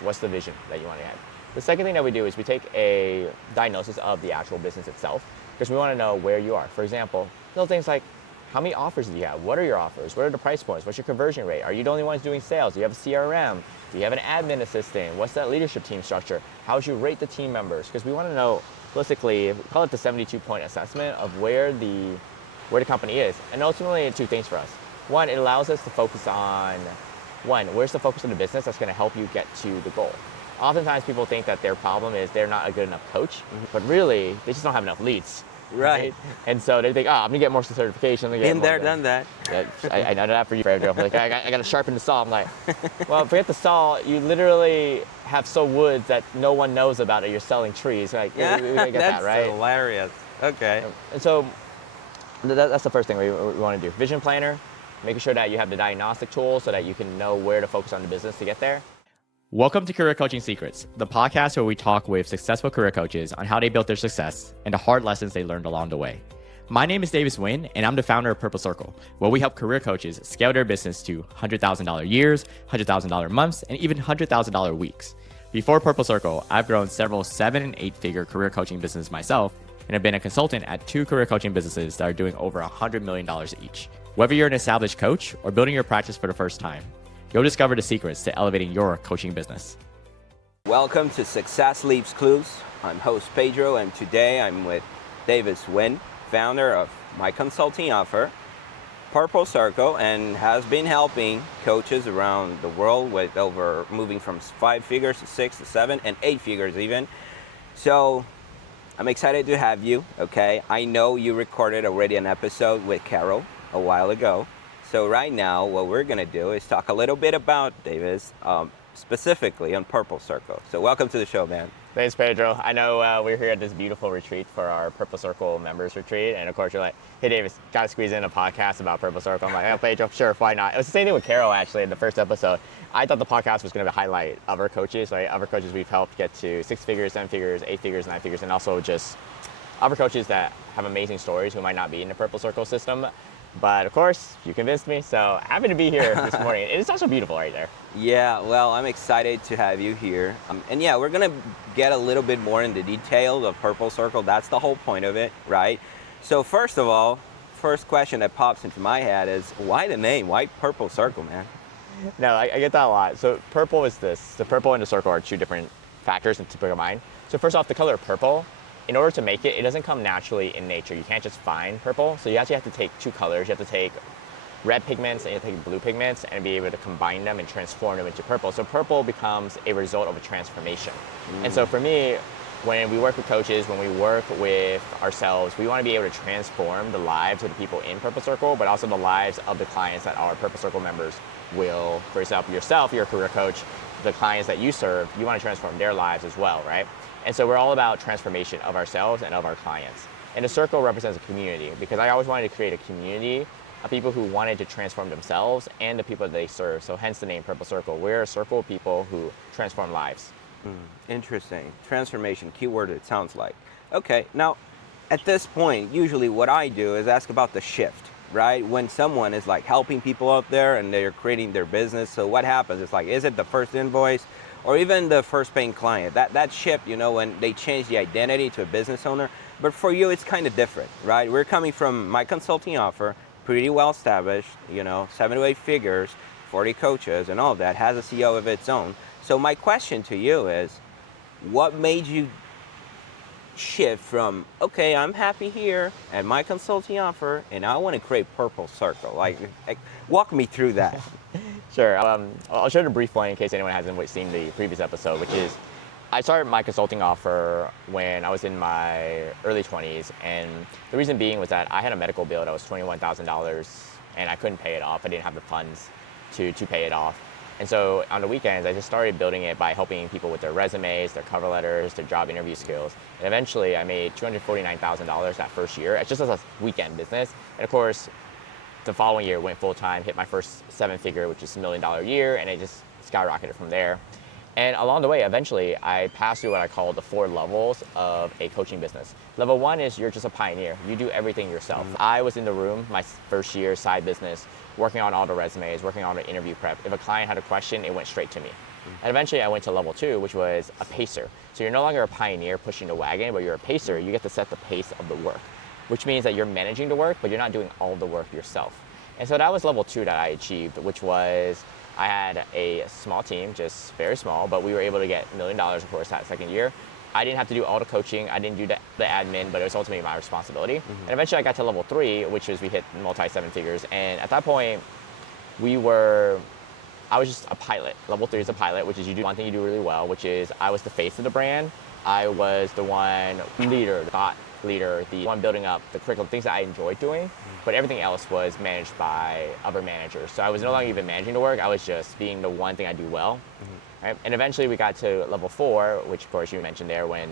What's the vision that you want to get? The second thing that we do is we take a diagnosis of the actual business itself because we want to know where you are. For example, little things like how many offers do you have? What are your offers? What are the price points? What's your conversion rate? Are you the only ones doing sales? Do you have a CRM? Do you have an admin assistant? What's that leadership team structure? How would you rate the team members? Because we want to know, holistically, we call it the 72-point assessment of where the company is. And ultimately, two things for us. One, it allows us to focus on, where's the focus of the business that's going to help you get to the goal? Oftentimes people think that their problem is they're not a good enough coach, but really, they just don't have enough leads. Right. And so they think, I'm gonna get more certification. Been there, done that. Yeah, I know that for you, Pedro. Like, I gotta sharpen the saw. I'm like, well, forget the saw. You literally have sold woods that no one knows about it. You're selling trees. Like, we gotta get that, right? That's hilarious. Okay. And so that's the first thing we want to do. Vision planner, making sure that you have the diagnostic tools so that you can know where to focus on the business to get there. Welcome to Career Coaching Secrets, the podcast where we talk with successful career coaches on how they built their success and the hard lessons they learned along the way. My name is Davis Nguyen, and I'm the founder of Purple Circle, where we help career coaches scale their business to $100,000 years, $100,000 months, and even $100,000 weeks. Before Purple Circle, I've grown several 7- and 8-figure career coaching businesses myself, and have been a consultant at 2 career coaching businesses that are doing over $100 million each. Whether you're an established coach or building your practice for the first time, you'll discover the secrets to elevating your coaching business. Welcome to Success Leaves Clues. I'm host Pedro, and today I'm with Davis Nguyen, founder of my consulting offer, Purple Circle, and has been helping coaches around the world with over moving from 5 figures to 6 to 7 and 8 figures even. So I'm excited to have you, okay? I know you recorded already an episode with Carol a while ago. So right now, what we're gonna do is talk a little bit about Davis, specifically on Purple Circle. So welcome to the show, man. Thanks, Pedro. I know we're here at this beautiful retreat for our Purple Circle members retreat, and of course you're like, hey Davis, gotta squeeze in a podcast about Purple Circle. I'm like, oh Pedro, sure, why not? It was the same thing with Carol actually in the first episode. I thought the podcast was gonna be a highlight other coaches, right? Other coaches we've helped get to 6 figures, 7 figures, 8 figures, 9 figures, and also just other coaches that have amazing stories who might not be in the Purple Circle system. But of course, you convinced me, so happy to be here this morning. It's also beautiful right there. Yeah, well, I'm excited to have you here. And yeah, we're gonna get a little bit more into detail of Purple Circle. That's the whole point of it, right? So first of all, first question that pops into my head is, why the name? Why Purple Circle, man? No, I get that a lot. So purple is this. The purple and the circle are 2 different factors in typical mind. So first off, the color purple, in order to make it, it doesn't come naturally in nature. You can't just find purple. So you actually have to take 2 colors. You have to take red pigments and you have to take blue pigments and be able to combine them and transform them into purple. So purple becomes a result of a transformation. And so for me, when we work with coaches, when we work with ourselves, we want to be able to transform the lives of the people in Purple Circle, but also the lives of the clients that our Purple Circle members will. For example, yourself, you're a career coach, the clients that you serve, you want to transform their lives as well, right? And so we're all about transformation of ourselves and of our clients. And the circle represents a community because I always wanted to create a community of people who wanted to transform themselves and the people that they serve. So hence the name Purple Circle. We're a circle of people who transform lives. Interesting. Transformation, keyword it sounds like. Okay, now at this point, usually what I do is ask about the shift, right? When someone is like helping people out there and they're creating their business, so what happens? It's like, is it the first invoice? Or even the first paying client, that shift, you know, when they change the identity to a business owner. But for you, it's kind of different, right? We're coming from my consulting offer, pretty well established, you know, 7 to 8 figures, 40 coaches and all of that, has a CEO of its own. So my question to you is, what made you shift from, okay, I'm happy here at my consulting offer and I want to create Purple Circle? Like walk me through that. Sure. I'll share the brief one in case anyone hasn't seen the previous episode, which is I started my consulting offer when I was in my early 20s. And the reason being was that I had a medical bill that was $21,000 and I couldn't pay it off. I didn't have the funds to pay it off. And so on the weekends, I just started building it by helping people with their resumes, their cover letters, their job interview skills. And eventually I made $249,000 that first year. It's just as a weekend business. And of course, the following year went full time, hit my first 7-figure, which is $1 million year, and it just skyrocketed from there. And along the way, eventually, I passed through what I call the 4 levels of a coaching business. Level 1 is you're just a pioneer. You do everything yourself. I was in the room, my first year side business, working on all the resumes, working on the interview prep. If a client had a question, it went straight to me. And eventually I went to level 2, which was a pacer. So you're no longer a pioneer pushing the wagon, but you're a pacer. You get to set the pace of the work, which means that you're managing the work, but you're not doing all the work yourself. And so that was level 2 that I achieved, which was I had a small team, just very small, but we were able to get $1 million, of course, that second year. I didn't have to do all the coaching. I didn't do the admin, but it was ultimately my responsibility. And eventually I got to level 3, which was we hit multi-7 figures. And at that point, I was just a pilot. Level 3 is a pilot, which is you do one thing you do really well, which is I was the face of the brand. I was the one leader, the thought leader, the one building up the curriculum, things that I enjoyed doing, but everything else was managed by other managers. So I was no longer even managing the work, I was just being the one thing I do well. Right? And eventually we got to level 4, which of course you mentioned there when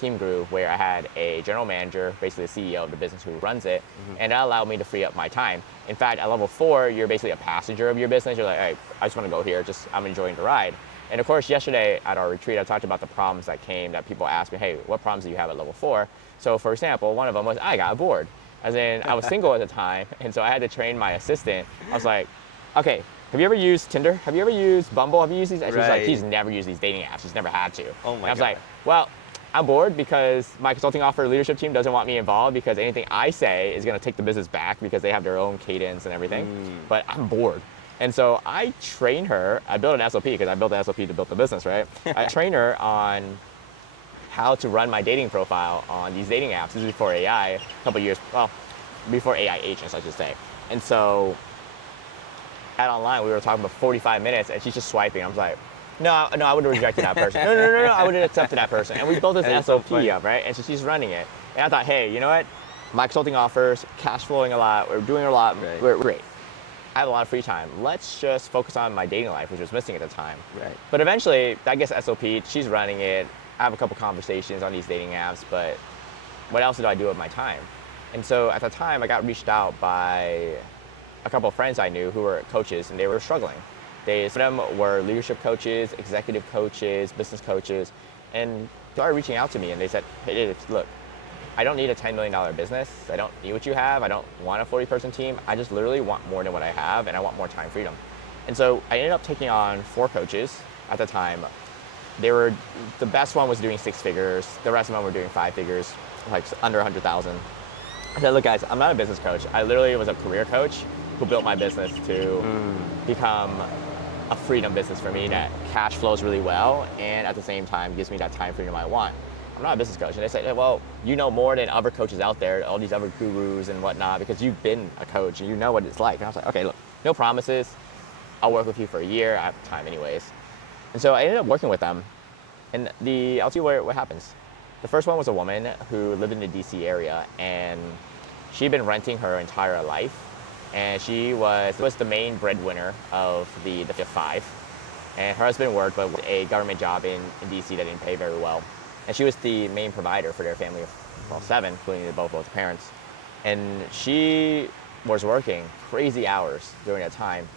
team grew, where I had a general manager, basically the CEO of the business who runs it, and that allowed me to free up my time. In fact, at level 4, you're basically a passenger of your business. You're like, hey, I just want to go here, I'm enjoying the ride. And of course, yesterday at our retreat, I talked about the problems that came, that people asked me, hey, what problems do you have at level 4? So for example, one of them was I got bored. As in, I was single at the time, and so I had to train my assistant. I was like, okay, have you ever used Tinder? Have you ever used Bumble? Have you used these? And she's like, he's never used these dating apps. He's never had to. Oh my God. I was like, well, I'm bored because my consulting offer leadership team doesn't want me involved because anything I say is going to take the business back because they have their own cadence and everything. But I'm bored. And so I trained her. I built an SOP because I built the SOP to build the business, right? I trained her on how to run my dating profile on these dating apps. This is before AI, a couple years, well, before AI agents, I should say. And so at online, we were talking about 45 minutes and she's just swiping. I was like, no, I would have rejected that person. No, I would have accepted that person. And we built this SOP up, right? And so she's running it. And I thought, hey, you know what? My consulting offers, cash flowing a lot, we're doing a lot, we're great. I have a lot of free time. Let's just focus on my dating life, which was missing at the time. Right. But eventually, that gets SOP, she's running it. I have a couple conversations on these dating apps, but what else did I do with my time? And so at the time, I got reached out by a couple of friends I knew who were coaches, and they were struggling. Some of them were leadership coaches, executive coaches, business coaches, and they started reaching out to me, and they said, hey, look, I don't need a $10 million business. I don't need what you have. I don't want a 40-person team. I just literally want more than what I have, and I want more time freedom. And so I ended up taking on 4 coaches at the time. The best one was doing 6 figures. The rest of them were doing 5 figures, like under 100,000. I said, look guys, I'm not a business coach. I literally was a career coach who built my business to become a freedom business for me that cash flows really well and at the same time gives me that time freedom I want. I'm not a business coach. And they say, well, you know more than other coaches out there, all these other gurus and whatnot, because you've been a coach and you know what it's like. And I was like, okay, look, no promises. I'll work with you for a year. I have time anyways. And so I ended up working with them. And I'll tell you what happens. The first one was a woman who lived in the DC area, and she'd been renting her entire life. And she was the main breadwinner of the 5. And her husband worked, but with a government job in DC that didn't pay very well. And she was the main provider for their family of 7, including both parents. And she was working crazy hours during that time.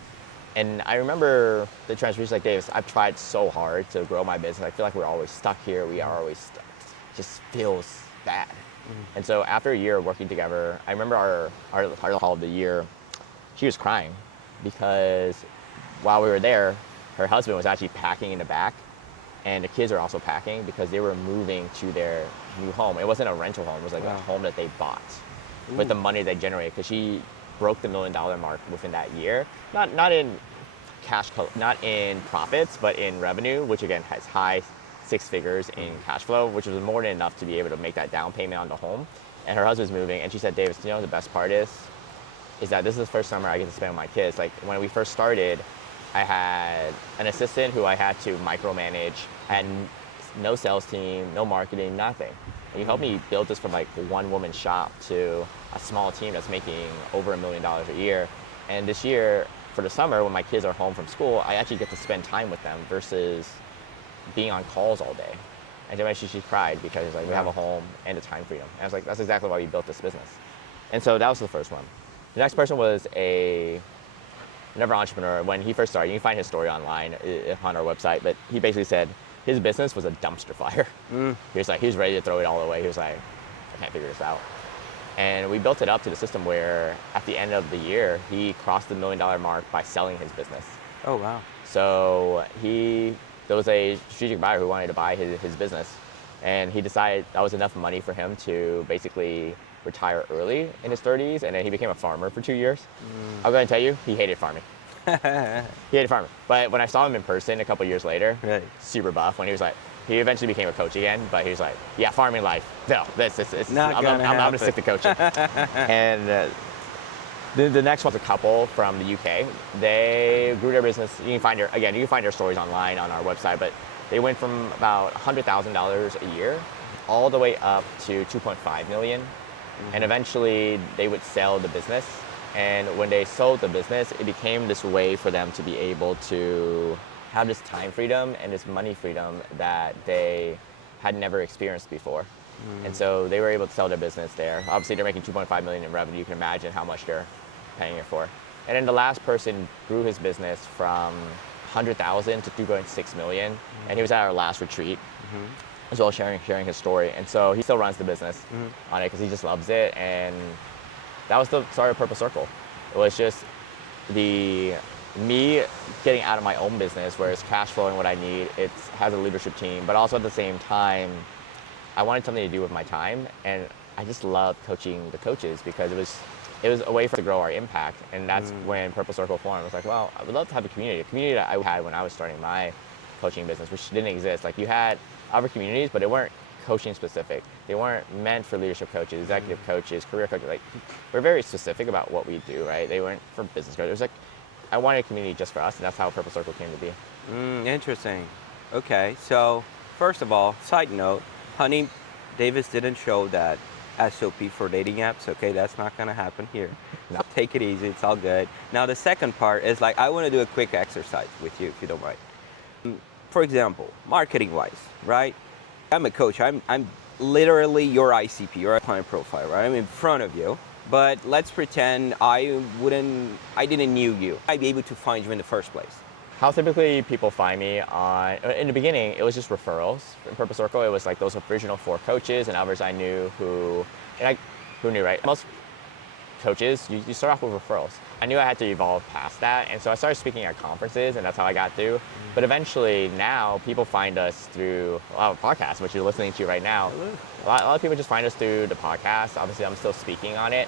And I remember the transformation, like, Davis, I've tried so hard to grow my business. I feel like we're always stuck here. We are always stuck. It just feels bad. And so after a year of working together, I remember our call of the year, she was crying because while we were there, her husband was actually packing in the back, and the kids are also packing because they were moving to their new home. It wasn't a rental home, it was like a home that they bought with the money they generated, because she broke the $1 million mark within that year. Not in cash, not in profits, but in revenue, which again has high 6 figures in cash flow, which was more than enough to be able to make that down payment on the home. And her husband's moving, and she said, Davis, you know what the best part is that this is the first summer I get to spend with my kids. Like, when we first started, I had an assistant who I had to micromanage. I had no sales team, no marketing, nothing. And you helped me build this from like one woman shop to a small team that's making over $1 million a year. And this year, for the summer, when my kids are home from school, I actually get to spend time with them versus being on calls all day. And then she cried because like we have a home and a time freedom. And I was like, that's exactly why we built this business. And so that was the first one. The next person was another entrepreneur. When he first started, you can find his story online on our website, but he basically said his business was a dumpster fire. He was ready to throw it all away. He was like, I can't figure this out. And we built it up to the system where at the end of the year, he crossed the $1 million mark by selling his business. Oh, wow. So he there was a strategic buyer who wanted to buy his business. And he decided that was enough money for him to basically retire early in his 30s, and then he became a farmer for 2 years. I'm going to tell you, he hated farming. He hated farming. But when I saw him in person a couple years later, Right. super buff, when he was like, he eventually became a coach again, but he was like, yeah, farming life. No, Not I'm gonna going to stick to coaching. And the next one's a couple from the UK. They grew their business. You can find their stories online on our website, but they went from about $100,000 a year all the way up to 2.5 million. And eventually they would sell the business. And when they sold the business, it became this way for them to be able to have this time freedom and this money freedom that they had never experienced before. And so they were able to sell their business there. Obviously, they're making 2.5 million in revenue. You can imagine how much they're paying it for. And then the last person grew his business from 100,000 to 2.6 million. And he was at our last retreat as well, sharing his story. And so he still runs the business on it because he just loves it. And that was the start of Purple Circle. It was just me getting out of my own business where it's cash flowing what I need. It has a leadership team, but also at the same time, I wanted something to do with my time. And I just loved coaching the coaches because it was a way for us to grow our impact. And that's when Purple Circle formed. I was like, well, I would love to have a community that I had when I was starting my coaching business, which didn't exist. Like, you had other communities, but they weren't coaching specific. They weren't meant for leadership coaches, executive coaches, career coaches. Like, we're very specific about what we do, right? They weren't for business coaches. It was like, I wanted a community just for us, and that's how Purple Circle came to be. Interesting. Okay, so first of all, side note, honey, Davis didn't show that SOP for dating apps. Okay, that's not gonna happen here. No. So take it easy, it's all good. Now the second part is like, I wanna do a quick exercise with you if you don't mind. For example, marketing wise, right? I'm a coach, I'm literally your ICP, your client profile, right? I'm in front of you, but let's pretend I didn't knew you. I'd be able to find you in the first place. How typically people find me in the beginning, it was just referrals. In Purple Circle, it was like those original 4 coaches and others I knew who knew, right? Most coaches, you start off with referrals. I knew I had to evolve past that, and so I started speaking at conferences, and that's how I got through. But eventually, now, people find us through a podcast, which you're listening to right now. A lot of people just find us through the podcast. Obviously, I'm still speaking on it.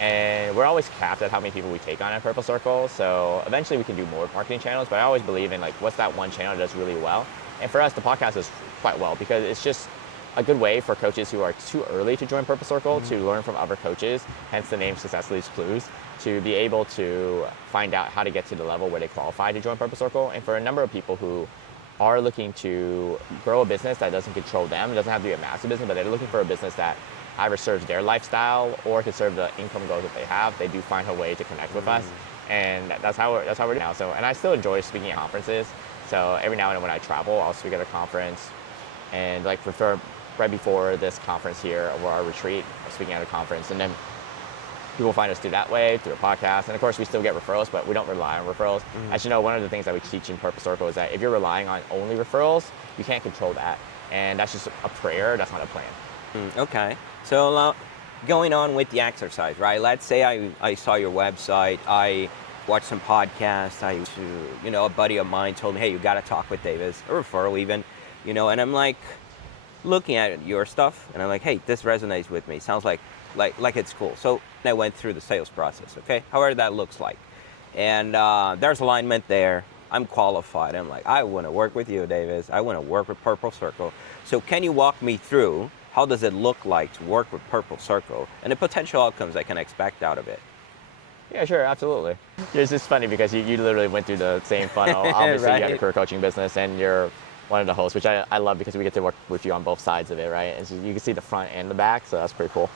And we're always capped at how many people we take on at Purple Circle. So eventually we can do more marketing channels, but I always believe in like, what's that one channel that does really well? And for us, the podcast does quite well because it's just a good way for coaches who are too early to join Purple Circle to learn from other coaches, hence the name Success Leaves Clues, to be able to find out how to get to the level where they qualify to join Purple Circle. And for a number of people who are looking to grow a business that doesn't control them, it doesn't have to be a massive business, but they're looking for a business that either serves their lifestyle or can serve the income goals that they have, they do find a way to connect with us. And that's how we're doing now. So, and I still enjoy speaking at conferences. So every now and then when I travel, I'll speak at a conference. And like right before this conference here, or our retreat, I'm speaking at a conference. And then people find us through that way, through a podcast. And of course, we still get referrals, but we don't rely on referrals. As you know, one of the things that we teach in Purple Circle is that if you're relying on only referrals, you can't control that. And that's just a prayer, that's not a plan. Okay, so going on with the exercise, right? Let's say I saw your website, I watched some podcasts, a buddy of mine told me, hey, you got to talk with Davis, a referral even, and I'm like looking at your stuff, and I'm like, hey, this resonates with me. Sounds like it's cool. So I went through the sales process, okay? However that looks like, and there's alignment there. I'm qualified. I'm like, I want to work with you, Davis. I want to work with Purple Circle. So can you walk me through how does it look like to work with Purple Circle and the potential outcomes I can expect out of it? Yeah, sure, absolutely. It's just funny because you literally went through the same funnel. Obviously, Right. you have a career coaching business and you're one of the hosts, which I love because we get to work with you on both sides of it, right? And so you can see the front and the back, so that's pretty cool.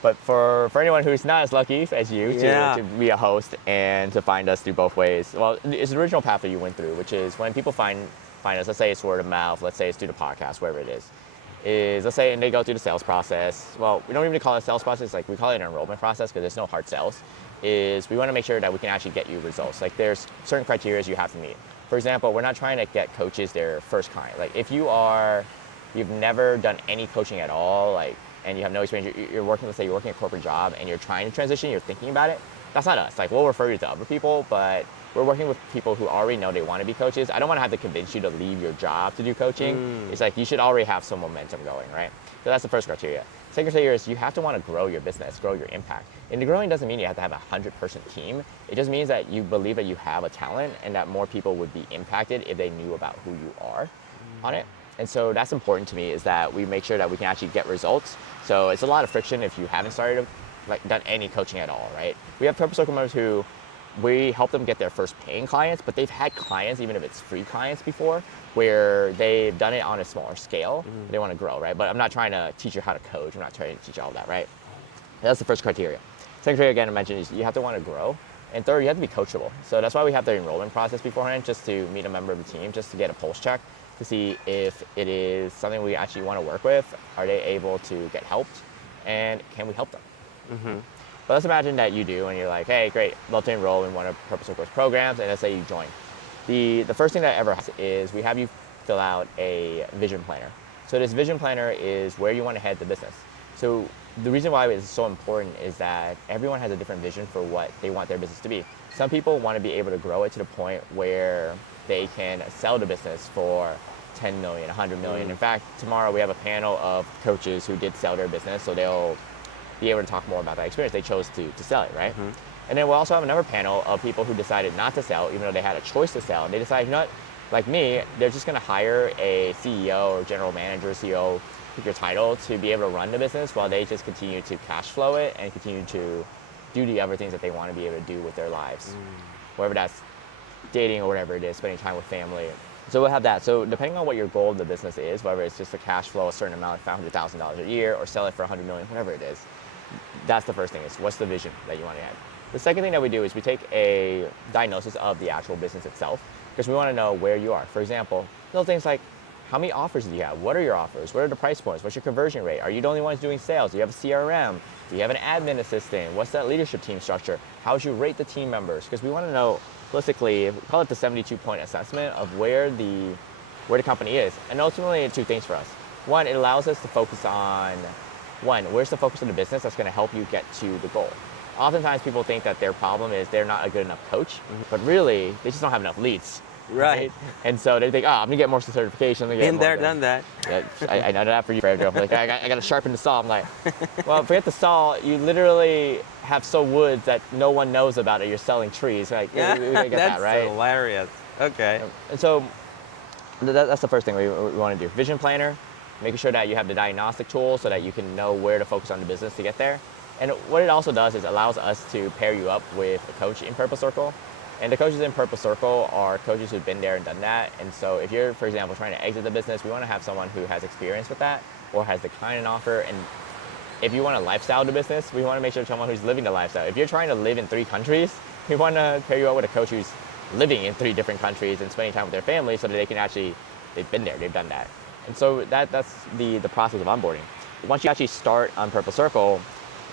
But for anyone who's not as lucky as you to be a host and to find us through both ways, well, it's the original path that you went through, which is when people find us, let's say it's word of mouth, let's say it's through the podcast, wherever it is, let's say, and they go through the sales process. Well, we don't even call it a sales process, like we call it an enrollment process because there's no hard sales, is we want to make sure that we can actually get you results. Like there's certain criteria you have to meet. For example, we're not trying to get coaches their first client. Like if you've never done any coaching at all, and you have no experience, you're working, let's say you're working a corporate job and you're trying to transition, you're thinking about it, that's not us. Like we'll refer you to other people, but we're working with people who already know they want to be coaches. I don't want to have to convince you to leave your job to do coaching. It's like you should already have some momentum going, right? So that's the first criteria. Second criteria is you have to want to grow your business, grow your impact. And the growing doesn't mean you have to have a 100-person team. It just means that you believe that you have a talent and that more people would be impacted if they knew about who you are on it. And so that's important to me, is that we make sure that we can actually get results. So it's a lot of friction if you haven't done any coaching at all, right? We have Purple Circle members who we help them get their first paying clients, but they've had clients, even if it's free clients before, where they've done it on a smaller scale. They want to grow, right? But I'm not trying to teach you how to coach. I'm not trying to teach you all that, right? That's the first criteria. Second criteria, again, I mentioned, is you have to want to grow. And third, you have to be coachable. So that's why we have the enrollment process beforehand, just to meet a member of the team, just to get a pulse check, to see if it is something we actually want to work with. Are they able to get helped? And can we help them? But let's imagine that you do, and you're like, hey, great, love to enroll in one of Purple Circle's programs, and let's say you join. The first thing that ever happens is we have you fill out a vision planner. So this vision planner is where you want to head the business. So the reason why it's so important is that everyone has a different vision for what they want their business to be. Some people want to be able to grow it to the point where they can sell the business for 10 million, 100 million. In fact, tomorrow we have a panel of coaches who did sell their business, so they'll be able to talk more about that experience. They chose to sell it, right? And then we'll also have another panel of people who decided not to sell, even though they had a choice to sell. And they decided, you know what, like me, they're just gonna hire a CEO or general manager, CEO, pick your title, to be able to run the business while they just continue to cash flow it and continue to do the other things that they want to be able to do with their lives. Whether that's dating or whatever it is, spending time with family. So we'll have that. So depending on what your goal of the business is, whether it's just to cash flow a certain amount, $500,000 a year, or sell it for $100 million, whatever it is, that's the first thing, is what's the vision that you want to add. The second thing that we do is we take a diagnosis of the actual business itself, because we want to know where you are. For example, little things like, how many offers do you have? What are your offers? What are the price points? What's your conversion rate? Are you the only ones doing sales? Do you have a CRM? Do you have an admin assistant? What's that leadership team structure? How would you rate the team members? Because we want to know, holistically, we call it the 72-point assessment of where the company is. And ultimately, two things for us. One, it allows us to focus on, where's the focus of the business that's going to help you get to the goal. Oftentimes people think that their problem is they're not a good enough coach, but really they just don't have enough leads. Right. And so they think, I'm gonna get more certification. Been there, done that. Yeah, I know that for you, Pedro. Like, I got to sharpen the saw. I'm like, well, forget the saw. You literally have sold woods that no one knows about it. You're selling trees. Like, we gotta get that, right? That's hilarious. Okay. And so that's the first thing we want to do. Vision planner, making sure that you have the diagnostic tool so that you can know where to focus on the business to get there. And what it also does is allows us to pair you up with a coach in Purple Circle. And the coaches in Purple Circle are coaches who've been there and done that. And so if you're, for example, trying to exit the business, we want to have someone who has experience with that or has declined an offer. And if you want to lifestyle the business, we want to make sure someone who's living the lifestyle. If you're trying to live in 3 countries, we want to pair you up with a coach who's living in 3 different countries and spending time with their family so that they can actually, they've been there, they've done that. And so that's the process of onboarding. Once you actually start on Purple Circle,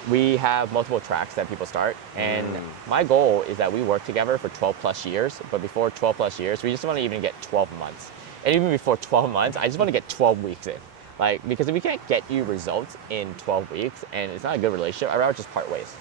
we have multiple tracks that people start, and my goal is that we work together for 12 plus years, but before 12 plus years, we just want to even get 12 months. And even before 12 months, I just want to get 12 weeks in. Like, because if we can't get you results in 12 weeks, and it's not a good relationship, I'd rather just part ways.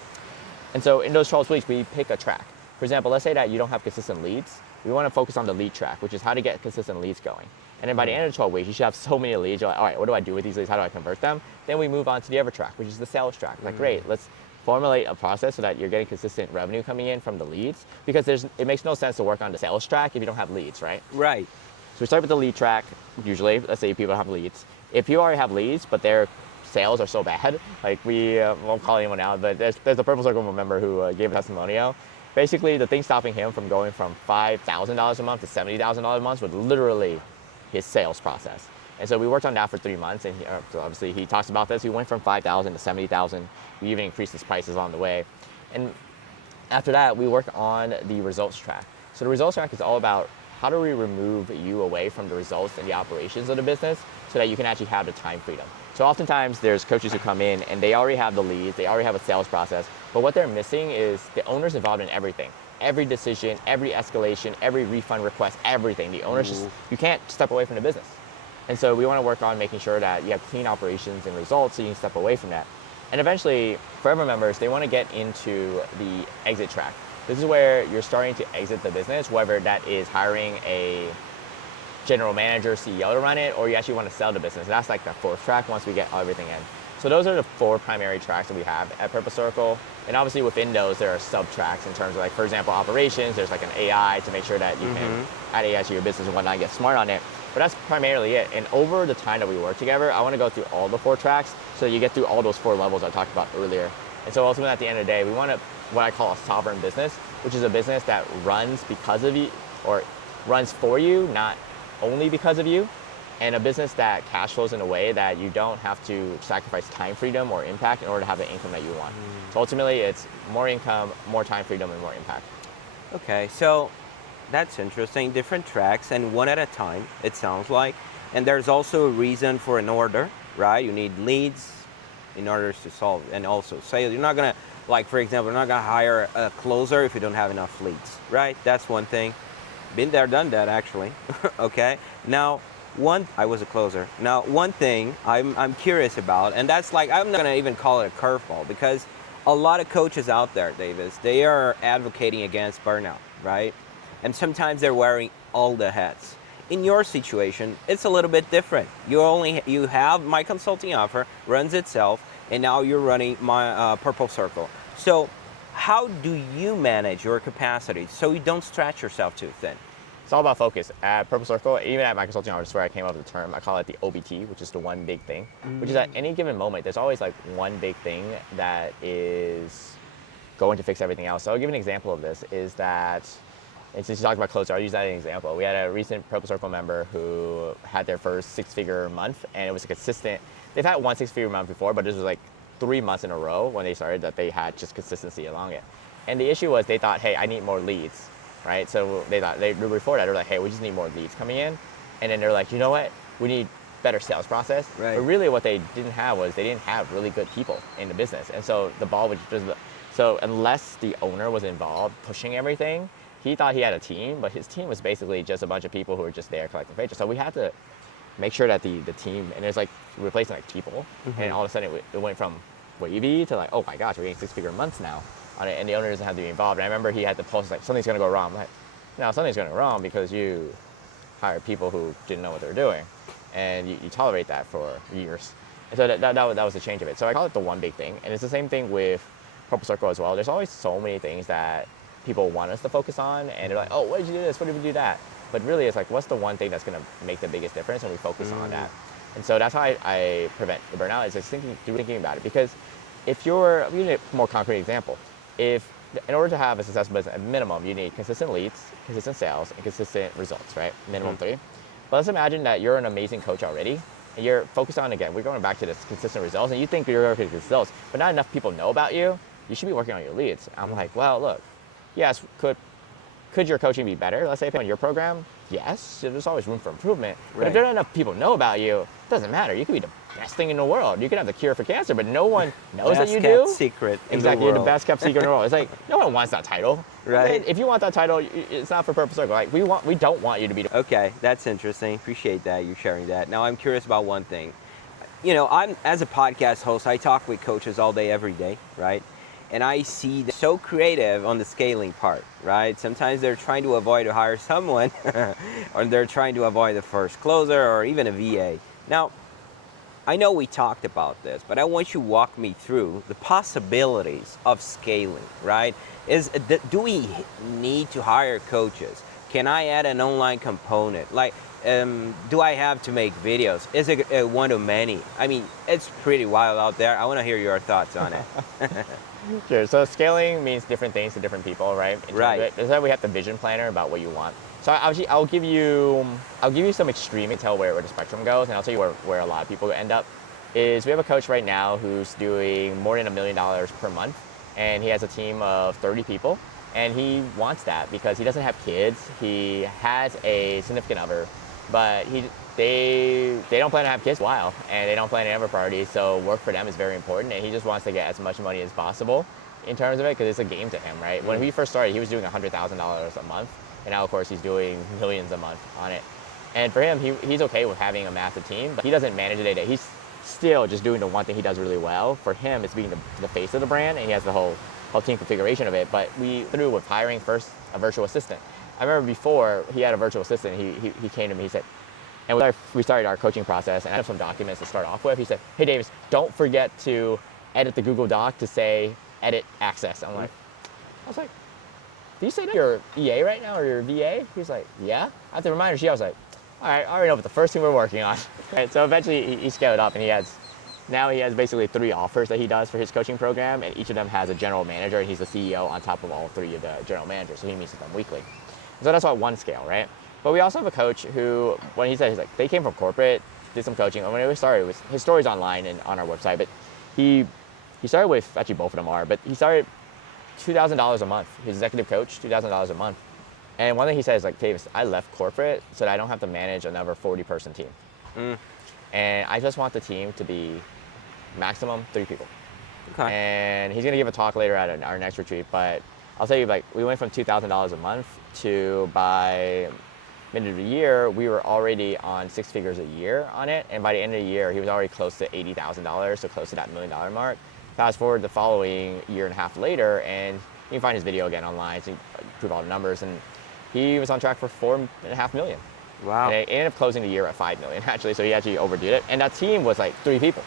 And so in those 12 weeks, we pick a track. For example, let's say that you don't have consistent leads. We want to focus on the lead track, which is how to get consistent leads going. And then by the end of 12 weeks, you should have so many leads. You're like, all right, what do I do with these leads? How do I convert them? Then we move on to the other track, which is the sales track. Like, great, let's formulate a process so that you're getting consistent revenue coming in from the leads, because it makes no sense to work on the sales track if you don't have leads, right? Right. So we start with the lead track, usually. Let's say people have leads. If you already have leads, but their sales are so bad, like we won't call anyone out, but there's a Purple Circle member who gave a testimonial. Basically, the thing stopping him from going from $5,000 a month to $70,000 a month was literally his sales process. And so we worked on that for 3 months, and so obviously he talks about this. We went from 5,000 to 70,000. We even increased his prices on the way. And after that, we worked on the results track. So the results track is all about how do we remove you away from the results and the operations of the business so that you can actually have the time freedom. So oftentimes there's coaches who come in and they already have the leads, they already have a sales process, but what they're missing is the owner's involved in everything. Every decision, every escalation, every refund request, everything. The owner's just, you can't step away from the business. And so we want to work on making sure that you have clean operations and results so you can step away from that. And eventually, forever members, they want to get into the exit track. This is where you're starting to exit the business, whether that is hiring a general manager, CEO to run it, or you actually want to sell the business. That's like the fourth track once we get everything in. So those are the 4 primary tracks that we have at Purple Circle. And obviously within those, there are sub-tracks in terms of like, for example, operations. There's like an AI to make sure that you can add AI to your business and whatnot and get smart on it. But that's primarily it. And over the time that we work together, I want to go through all the 4 tracks so that you get through all those 4 levels I talked about earlier. And so ultimately at the end of the day, we want to, what I call a sovereign business, which is a business that runs because of you, or runs for you, not only because of you, and a business that cash flows in a way that you don't have to sacrifice time freedom or impact in order to have the income that you want. So ultimately, it's more income, more time freedom, and more impact. Okay, so that's interesting. Different tracks and one at a time, it sounds like. And there's also a reason for an order, right? You need leads in order to solve, and also sales. You're not gonna, like for example, you're not gonna hire a closer if you don't have enough leads, right? That's one thing. Been there, done that, actually. Okay. Now, I was a closer. Now, one thing I'm curious about, and that's like, I'm not gonna even call it a curveball, because a lot of coaches out there, Davis, they are advocating against burnout, right? And sometimes they're wearing all the hats. In your situation, it's a little bit different. You have my consulting offer, runs itself, and now you're running my Purple Circle. So how do you manage your capacity so you don't stretch yourself too thin? It's all about focus. At Purple Circle, even at my consulting office, where I came up with the term, I call it the OBT, which is the one big thing, which is at any given moment, there's always like one big thing that is going to fix everything else. So I'll give an example of this, is that, and since you talked about closer, I'll use that as an example. We had a recent Purple Circle member who had their first 6-figure month, and it was a consistent, they've had one 6-figure month before, but this was like 3 months in a row when they started that they had just consistency along it. And the issue was they thought, hey, I need more leads. Right, so they thought, before that, they were like, hey, we just need more leads coming in. And then they're like, you know what, we need better sales process. Right. But really what they didn't have was they didn't have really good people in the business. And so the ball was just, so unless the owner was involved pushing everything, he thought he had a team, but his team was basically just a bunch of people who were just there collecting paychecks. So we had to make sure that the team, and it's like replacing like people, and all of a sudden it went from wavy to like, oh my gosh, we're getting 6-figure months now on it, and the owner doesn't have to be involved. And I remember he had to post like, something's gonna go wrong. I'm like, no, something's gonna go wrong because you hired people who didn't know what they were doing, and you tolerate that for years. And so that was the change of it. So I call it the one big thing, and it's the same thing with Purple Circle as well. There's always so many things that people want us to focus on, and they're like, oh, what did you do this? What did we do that? But really, it's like, what's the one thing that's gonna make the biggest difference, and we focus on that. And so that's how I prevent the burnout, is just thinking about it. Because if you're, I'll give you a more concrete example. In order to have a successful business, at minimum, you need consistent leads, consistent sales, and consistent results, right? Minimum 3. But let's imagine that you're an amazing coach already, and you're focused on, again, we're going back to this consistent results, and you think you're working with results, but not enough people know about you. You should be working on your leads. I'm like, well, look, yes, could your coaching be better? Let's say on your program, yes, there's always room for improvement. But Right. if there are not enough people know about you, it doesn't matter. You could be the best thing in the world. You can have the cure for cancer, but no one knows that you do. Best kept secret in Exactly, the you're the world. best kept secret in the world. It's like, no one wants that title. Right. If you want that title, it's not for Purple Circle. Like, we don't want you to be the Okay, that's interesting. Appreciate that, you sharing that. Now, I'm curious about one thing. You know, as a podcast host, I talk with coaches all day, every day, right? And I see they're so creative on the scaling part, right? Sometimes they're trying to avoid to hire someone, or they're trying to avoid the first closer, or even a VA. Now, I know we talked about this, but I want you to walk me through the possibilities of scaling, right? Do we need to hire coaches? Can I add an online component? Like, do I have to make videos? Is it one of many? I mean, it's pretty wild out there. I want to hear your thoughts on it. Sure. So scaling means different things to different people, right? Right. That's why we have the vision planner about what you want. So I'll give you some extreme and tell where the spectrum goes, and I'll tell you where a lot of people end up. Is we have a coach right now who's doing more than $1 million per month, and he has a team of 30 people, and he wants that because he doesn't have kids. He has a significant other, but they don't plan to have kids for a while, and they don't plan to have a party, so work for them is very important, and he just wants to get as much money as possible in terms of it, because it's a game to him, right? When we first started, he was doing $100,000 a month, and now, of course, he's doing millions a month on it. And for him, he's okay with having a massive team, but he doesn't manage it day-to-day. He's still just doing the one thing he does really well. For him, it's being the face of the brand, and he has the whole called team configuration of it, but we threw with hiring first a virtual assistant. I remember before he had a virtual assistant, he came to me, he said, and we started our coaching process, and I have some documents to start off with. He said, hey Davis, don't forget to edit the Google Doc to say edit access. I was like, do you say that you're EA right now or your VA? He was like, yeah. After the reminder sheet, I was like, all right, I already know what the first thing we're working on. Right, so eventually he scaled up, and he has basically 3 offers that he does for his coaching program, and each of them has a general manager, and he's the CEO on top of all 3 of the general managers, so he meets with them weekly. So that's at one scale, right? But we also have a coach who, when he said, he's like, they came from corporate, did some coaching, and when it started, his story's online and on our website, but he started with, actually both of them are, but he started $2,000 a month. His executive coach, $2,000 a month. And one thing he says, like, Davis, I left corporate so that I don't have to manage another 40-person team. And I just want the team to be maximum 3 people. Okay. And he's gonna give a talk later at our next retreat, but I'll tell you, like, we went from $2,000 a month to, by mid of the year, we were already on 6 figures a year on it. And by the end of the year, he was already close to $80,000, so close to that $1 million mark. Fast forward the following year and a half later, and you can find his video again online, so you can prove all the numbers, and he was on track for $4.5 million. Wow. And it ended up closing the year at $5 million, actually, so he actually overdid it. And that team was like 3 people.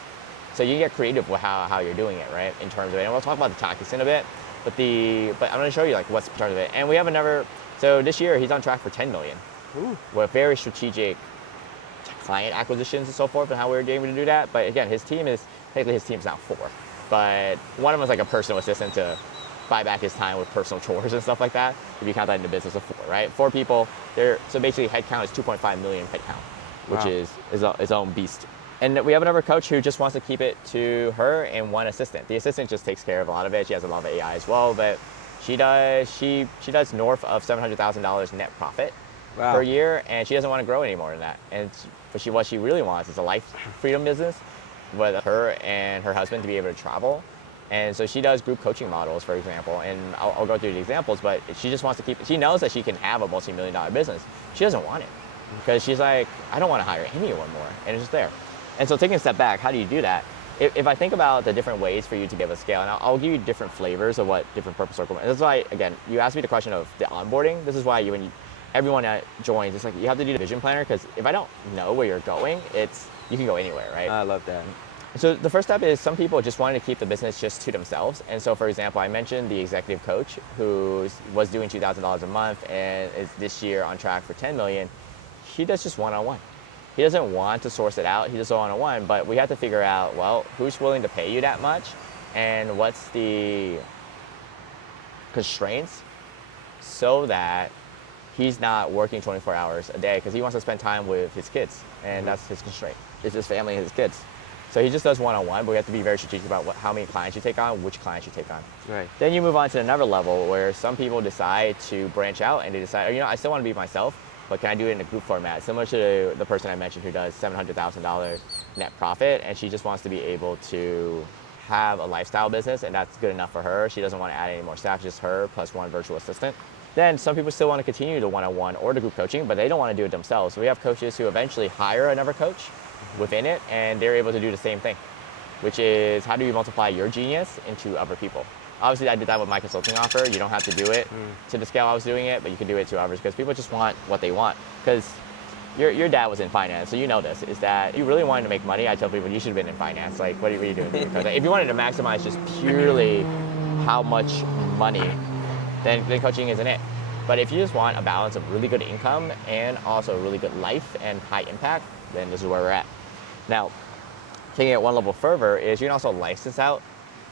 So you get creative with how you're doing it, right, in terms of it. And we'll talk about the tactics in a bit, but I'm gonna show you like what's part of it. And we have so this year he's on track for $10 million. Ooh. With very strategic client acquisitions and so forth, and how we were able to do that. But again, technically his team's now 4. But one of them was like a personal assistant to buy back his time with personal chores and stuff like that. If you count that in the business of 4, right? 4 people. So basically, headcount is 2.5 million headcount, which is his own beast. And we have another coach who just wants to keep it to her and one assistant. The assistant just takes care of a lot of it. She has a lot of AI as well, but she does north of $700,000 net profit per year, and she doesn't want to grow any more than that. And what she really wants is a life freedom business with her and her husband to be able to travel. And so she does group coaching models, for example, and I'll go through the examples, but she just wants to she knows that she can have a multi-million-dollar business. She doesn't want it because she's like, I don't want to hire anyone more, and it's just there. And so taking a step back, how do you do that? If I think about the different ways for you to be able to scale, and I'll give you different flavors of what different purpose circle. That's why, again, you asked me the question of the onboarding. This is why everyone that joins, it's like you have to do the vision planner, because if I don't know where you're going, you can go anywhere, right? I love that. So the first step is some people just wanted to keep the business just to themselves. And so, for example, I mentioned the executive coach who was doing $2,000 a month and is this year on track for $10 million. He does just one-on-one. He doesn't want to source it out. He does one-on-one, but we have to figure out, well, who's willing to pay you that much, and what's the constraints so that he's not working 24 hours a day, because he wants to spend time with his kids, and that's his constraint. It's his family and his kids. So he just does one-on-one, but we have to be very strategic about how many clients you take on, which clients you take on. Right. Then you move on to another level where some people decide to branch out, and they decide, I still want to be myself, but can I do it in a group format? Similar to the person I mentioned who does $700,000 net profit, and she just wants to be able to have a lifestyle business, and that's good enough for her. She doesn't want to add any more staff, just her plus one virtual assistant. Then some people still want to continue the one-on-one or the group coaching, but they don't want to do it themselves. So we have coaches who eventually hire another coach within it, and they're able to do the same thing, which is how do you multiply your genius into other people? Obviously, I did that with my consulting offer. You don't have to do it to the scale I was doing it, but you can do it to others, because people just want what they want. Because your dad was in finance, so you know this, is that you really wanted to make money. I tell people you should have been in finance. Like, what are you doing? Because if you wanted to maximize just purely how much money, then coaching isn't it. But if you just want a balance of really good income and also really good life and high impact, then this is where we're at. Now, taking it one level further is you can also license out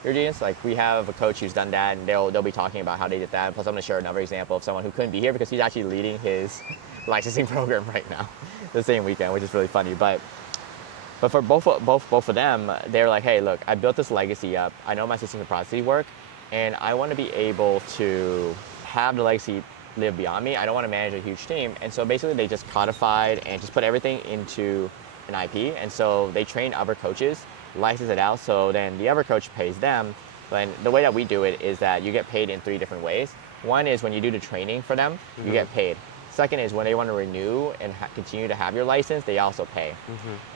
your genius. Like, we have a coach who's done that, and they'll be talking about how they did that. Plus, I'm going to share another example of someone who couldn't be here because he's actually leading his licensing program right now, the same weekend, which is really funny. But for both of them, they're like, hey, look, I built this legacy up. I know my systems and processes work, and I want to be able to have the legacy live beyond me. I don't want to manage a huge team. And so basically they just codified and just put everything into an IP. And so they train other coaches, license it out, so then the other coach pays them. But the way that we do it is that you get paid in 3 different ways. One is when you do the training for them, you get paid. Second is when they want to renew and continue to have your license, they also pay.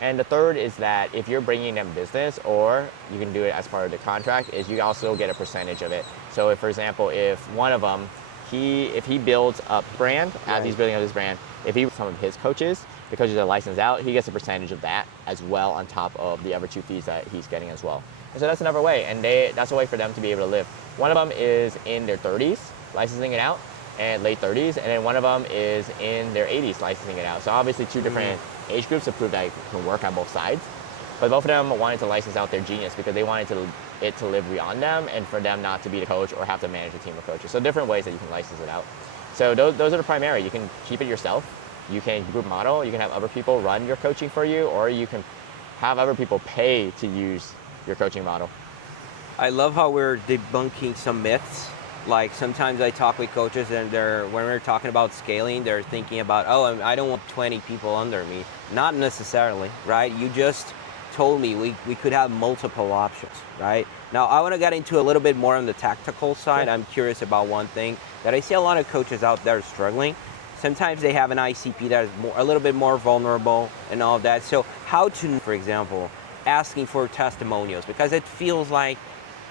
And the third is that if you're bringing them business, or you can do it as part of the contract, is you also get a percentage of it. So if, for example, if one of them, if he builds up brand, as he's building up his brand, if he some of his coaches, because he's a license out, he gets a percentage of that as well on top of the other 2 fees that he's getting as well. And so that's another way, and that's a way for them to be able to live. One of them is in their 30s, licensing it out, and late 30s, and then one of them is in their 80s, licensing it out. So obviously 2 different age groups to prove that it can work on both sides. But both of them wanted to license out their genius because they wanted it to live beyond them and for them not to be the coach or have to manage a team of coaches. So different ways that you can license it out. So those are the primary. You can keep it yourself. You can group model. You can have other people run your coaching for you, or you can have other people pay to use your coaching model. I love how we're debunking some myths. Like sometimes I talk with coaches and when we're talking about scaling, they're thinking about, oh, I don't want 20 people under me. Not necessarily, right? You just told me we could have multiple options, right? Now I want to get into a little bit more on the tactical side. I'm curious about one thing that I see a lot of coaches out there struggling. Sometimes they have an ICP that is a little bit more vulnerable and all of that. So how to, for example, asking for testimonials, because it feels like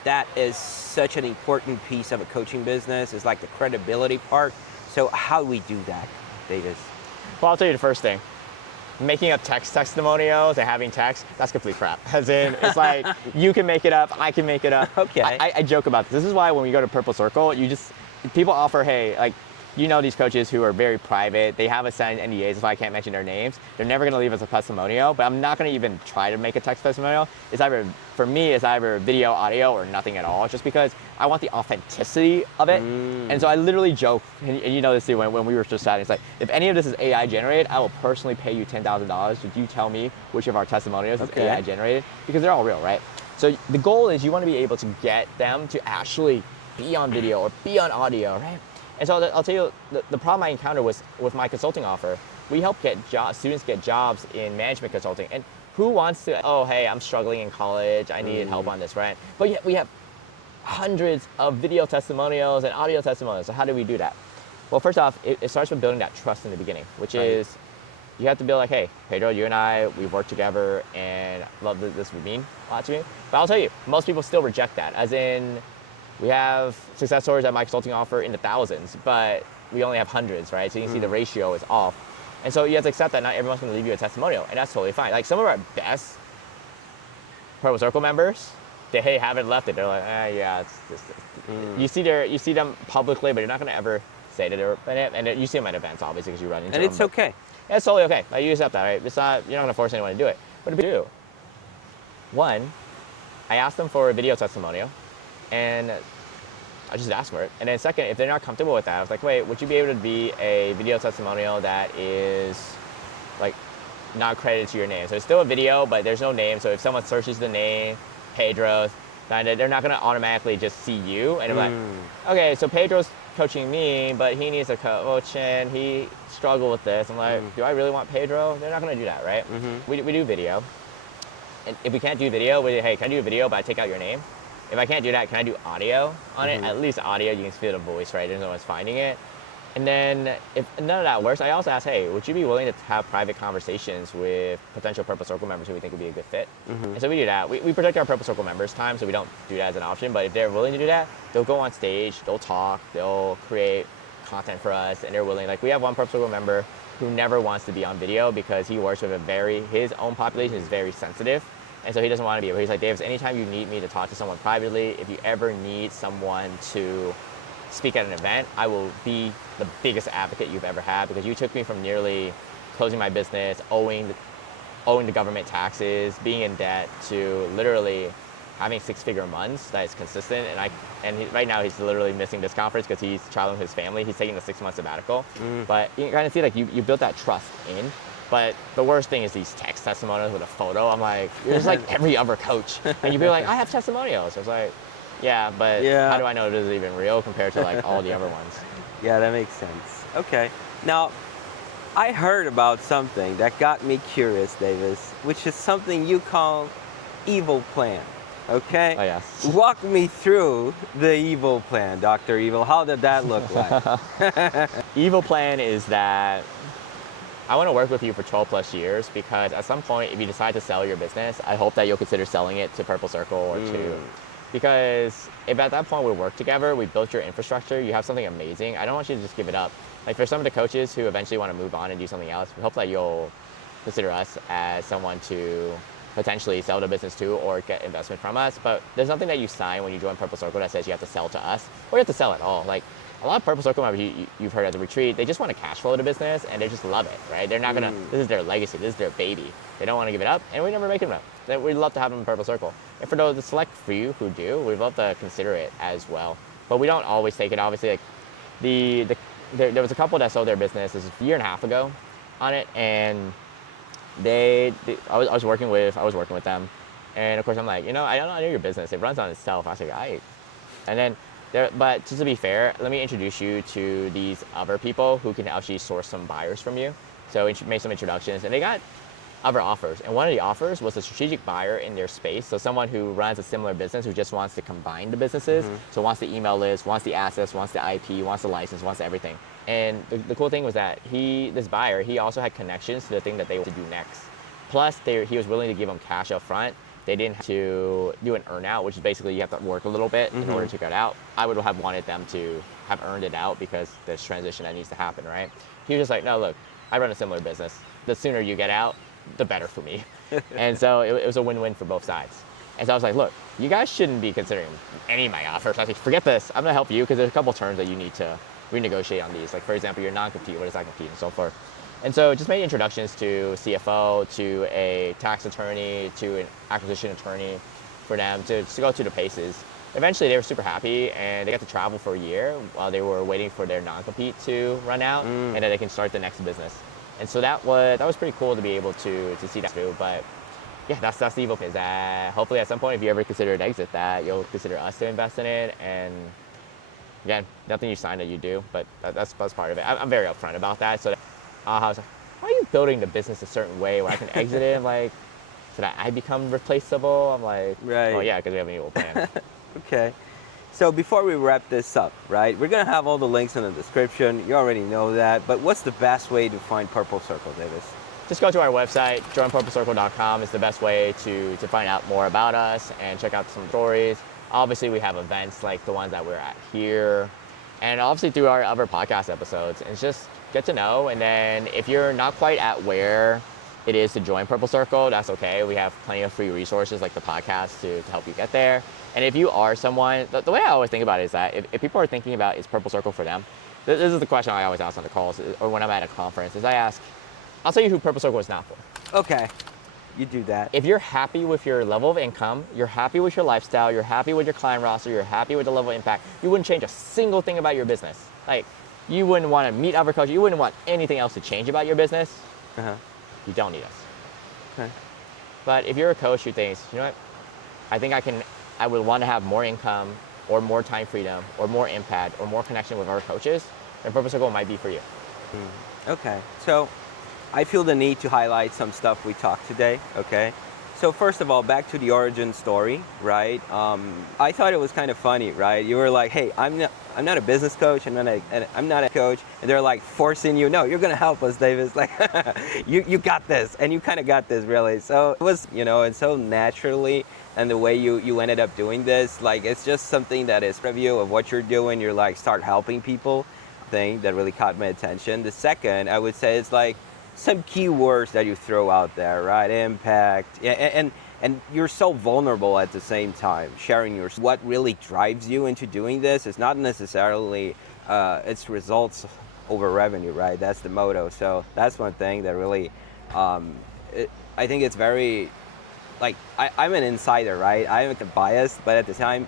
that is such an important piece of a coaching business. It's like the credibility part. So how do we do that, Davis? Well, I'll tell you the first thing. Making up text testimonials and having text, that's complete crap. As in, it's like, you can make it up, I can make it up. Okay. I joke about this. This is why when we go to Purple Circle, people offer, hey, like, you know these coaches who are very private, they have signed NDAs, that's why I can't mention their names. They're never gonna leave us a testimonial, but I'm not gonna even try to make a text testimonial. For me, it's either video, audio, or nothing at all, just because I want the authenticity of it. And so I literally joke, and you know this too, when we were just chatting, it's like, if any of this is AI generated, I will personally pay you $10,000 if you tell me which of our testimonials is AI generated, because they're all real, right? So the goal is you wanna be able to get them to actually be on video or be on audio, right? And so I'll tell you, the problem I encountered was with my consulting offer. We help students get jobs in management consulting. And who wants to, oh, hey, I'm struggling in college, I needed help on this, right? But yet we have hundreds of video testimonials and audio testimonials. So how do we do that? Well, first off, it starts with building that trust in the beginning, which is, you have to be like, hey, Pedro, you and I, we've worked together, and love this would mean a lot to me. But I'll tell you, most people still reject that, as in, we have success stories at my consulting offer in the thousands, but we only have hundreds, right? So you can see the ratio is off. And so you have to accept that not everyone's gonna leave you a testimonial, and that's totally fine. Like some of our best Purple Circle members, they haven't left it. They're like, yeah, it's just. You see them publicly, but you're not gonna ever say that they're in it. And you see them at events, obviously, because you run into them. And it's okay. Yeah, it's totally okay. Like, you accept that, right? It's not, you're not gonna force anyone to do it. But if you do, one, I asked them for a video testimonial, and I just asked for it. And then second, if they're not comfortable with that, I was like, wait, would you be able to be a video testimonial that is like not credited to your name? So it's still a video, but there's no name. So if someone searches the name, Pedro, then they're not gonna automatically just see you. And they're like, okay, so Pedro's coaching me, but he needs a coach and he struggled with this. I'm like, do I really want Pedro? They're not gonna do that, right? We do video. And if we can't do video, hey, can I do a video but I take out your name? If I can't do that, can I do audio on it? At least audio, you can feel the voice, right? There's no one's finding it. And then if none of that works, I also ask, hey, would you be willing to have private conversations with potential Purple Circle members who we think would be a good fit? And so we do that. We protect our Purple Circle members' time, so we don't do that as an option. But if they're willing to do that, they'll go on stage, they'll talk, they'll create content for us, and they're willing. Like we have one Purple Circle member who never wants to be on video because he works with his own population is very sensitive. And so he doesn't want to be, but he's like, Davis, anytime you need me to talk to someone privately, if you ever need someone to speak at an event, I will be the biggest advocate you've ever had, because you took me from nearly closing my business, owing the government taxes, being in debt, to literally having 6-figure months that is consistent. Right now he's literally missing this conference because he's traveling with his family. He's taking the 6-month sabbatical. But you kind of see like you built that trust in. But the worst thing is these text testimonials with a photo. I'm like, you're just like every other coach. And you'd be like, I have testimonials. I was like, yeah, but how do I know this is even real compared to like all the other ones? Yeah, that makes sense. Okay. Now, I heard about something that got me curious, Davis, which is something you call evil plan. Okay. Oh, yes. Walk me through the evil plan, Dr. Evil. How did that look like? Evil plan is that I want to work with you for 12 plus years, because at some point, if you decide to sell your business, I hope that you'll consider selling it to Purple Circle or to, because if at that point we work together, we built your infrastructure, you have something amazing, I don't want you to just give it up. Like for some of the coaches who eventually want to move on and do something else, we hope that you'll consider us as someone to potentially sell the business to or get investment from us. But there's nothing that you sign when you join Purple Circle that says you have to sell to us or you have to sell at all. Like a lot of Purple Circle members you've heard at the retreat, they just want to cash flow the business and they just love it, right? They're not gonna, this is their legacy, this is their baby. They don't want to give it up, and we never make them up. We'd love to have them in Purple Circle. And for the select few who do, we'd love to consider it as well. But we don't always take it. Obviously, like there was a couple that sold their business this was a year and a half ago on it, and I was working with them, and of course I'm like, I know your business. It runs on itself. I was like, aight. And then but just to be fair, let me introduce you to these other people who can actually source some buyers from you. So made some introductions, and they got other offers. And one of the offers was a strategic buyer in their space. So someone who runs a similar business who just wants to combine the businesses. So wants the email list, wants the assets, wants the IP, wants the license, wants everything. And the cool thing was that this buyer, he also had connections to the thing that they want to do next. Plus, he was willing to give them cash up front. They didn't have to do an earn out, which is basically you have to work a little bit in order to get out. I would have wanted them to have earned it out because there's transition that needs to happen, right? He was just like, no, look, I run a similar business. The sooner you get out, the better for me. And so it was a win-win for both sides. And so I was like, look, you guys shouldn't be considering any of my offers. I was like, forget this. I'm gonna help you because there's a couple terms that you need to renegotiate on these. Like for example, your non-compete, what does that compete, and so forth. And so just made introductions to CFO, to a tax attorney, to an acquisition attorney for them to go through the paces. Eventually they were super happy and they got to travel for a year while they were waiting for their non-compete to run out and then they can start the next business. And so that was pretty cool to be able to see that through. But yeah, that's the evil is that hopefully at some point if you ever consider an exit that you'll consider us to invest in it. And again, nothing you sign that you do, but that's part of it. I'm very upfront about that. So I was like, why are you building the business a certain way where I can exit it? Like, so that I become replaceable? I'm like, right. Oh yeah, because we have an evil plan. Okay. So before we wrap this up, right, we're going to have all the links in the description. You already know that. But what's the best way to find Purple Circle, Davis? Just go to our website, joinpurplecircle.com is the best way to find out more about us and check out some stories. Obviously, we have events like the ones that we're at here. And obviously through our other podcast episodes. And it's just get to know. And then if you're not quite at where it is to join Purple Circle, that's okay. We have plenty of free resources like the podcast to help you get there. And if you are someone, the way I always think about it is that if people are thinking about is Purple Circle for them, this is the question I always ask on the calls or when I'm at a conference, is I ask, I'll tell you who Purple Circle is not for. Okay, you do that. If you're happy with your level of income, you're happy with your lifestyle, you're happy with your client roster, you're happy with the level of impact, you wouldn't change a single thing about your business. Like, you wouldn't want to meet other coaches, you wouldn't want anything else to change about your business, you don't need us. Okay. But if you're a coach who thinks, you know what, I would want to have more income or more time freedom or more impact or more connection with our coaches, then Purple Circle might be for you. Okay, so I feel the need to highlight some stuff we talked today, okay? So first of all, back to the origin story, right? I thought it was kind of funny, right? You were like, hey, I'm not a business coach, I'm not a coach, and they're like forcing you, no, you're gonna help us, Davis, like, you got this, and you kind of got this, really. So it was, and so naturally, and the way you ended up doing this, like, it's just something that is review of what you're doing, you're like, start helping people, thing that really caught my attention. The second, I would say, is like, some keywords that you throw out there, right? Impact, and you're so vulnerable at the same time, sharing what really drives you into doing this is not necessarily it's results over revenue, right? That's the motto. So that's one thing that really, I think it's very, like, I'm an insider, right? I'm biased, but at the time,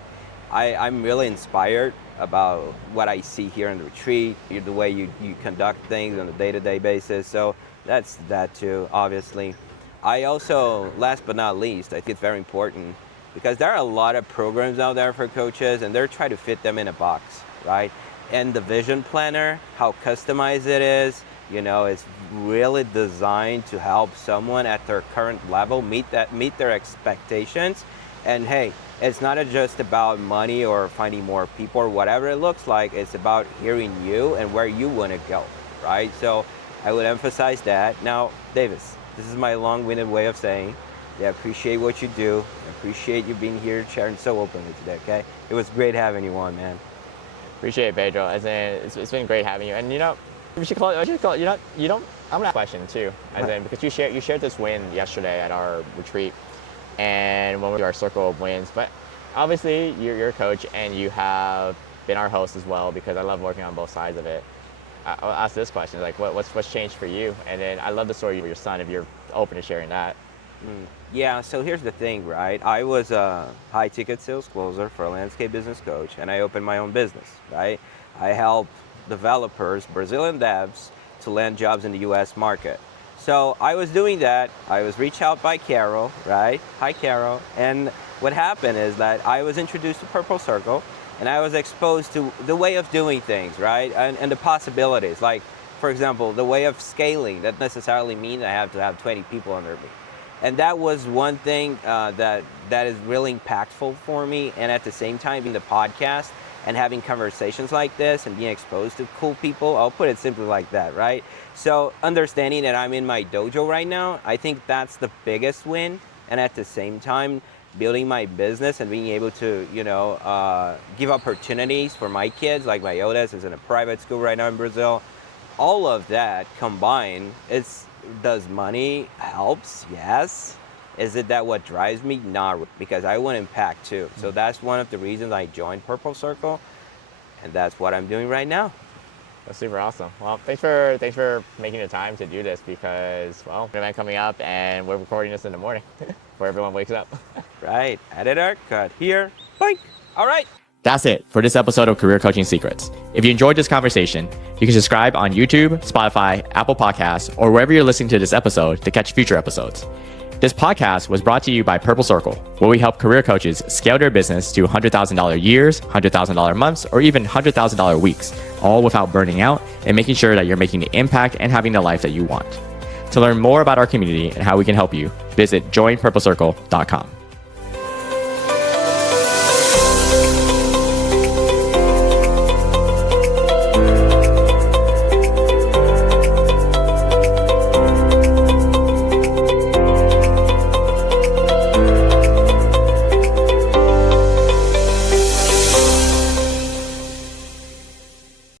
I'm really inspired about what I see here in the retreat, the way you conduct things on a day-to-day basis. So that's that too, obviously. I also, last but not least, I think it's very important because there are a lot of programs out there for coaches and they're trying to fit them in a box, right? And the vision planner, how customized it is, it's really designed to help someone at their current level meet their expectations. And hey, it's not just about money or finding more people or whatever it looks like. It's about hearing you and where you want to go, right? So I would emphasize that. Now, Davis, this is my long-winded way of saying, I appreciate what you do. I appreciate you being here sharing so openly today, okay? It was great having you on, man. Appreciate it, Pedro. As in, it's been great having you. And we should call it. You don't. I'm gonna have a question too. As in, because you shared this win yesterday at our retreat, and when we do our circle of wins. But obviously, you're a coach, and you have been our host as well. Because I love working on both sides of it. I'll ask this question: like, what's changed for you? And then I love the story of your son. If you're open to sharing that. Yeah, so here's the thing, right? I was a high-ticket sales closer for a landscape business coach, and I opened my own business, right? I help developers, Brazilian devs, to land jobs in the U.S. market. So I was doing that. I was reached out by Carol, right? Hi, Carol. And what happened is that I was introduced to Purple Circle, and I was exposed to the way of doing things, right? And the possibilities. Like, for example, the way of scaling. That necessarily means I have to have 20 people under me. And that was one thing that is really impactful for me. And at the same time, being the podcast and having conversations like this and being exposed to cool people, I'll put it simply like that, right? So understanding that I'm in my dojo right now, I think that's the biggest win. And at the same time, building my business and being able to, give opportunities for my kids, like my oldest is in a private school right now in Brazil. All of that combined, does money helps? Yes. Is it that what drives me? Not, because I want impact too. So that's one of the reasons I joined Purple Circle, and that's what I'm doing right now. That's super awesome. Well, thanks for making the time to do this because, well, an event coming up and we're recording this in the morning before everyone wakes up. Right. Editor, cut here. Boink. All right. That's it for this episode of Career Coaching Secrets. If you enjoyed this conversation, you can subscribe on YouTube, Spotify, Apple Podcasts, or wherever you're listening to this episode to catch future episodes. This podcast was brought to you by Purple Circle, where we help career coaches scale their business to $100,000 years, $100,000 months, or even $100,000 weeks, all without burning out and making sure that you're making the impact and having the life that you want. To learn more about our community and how we can help you, visit joinpurplecircle.com.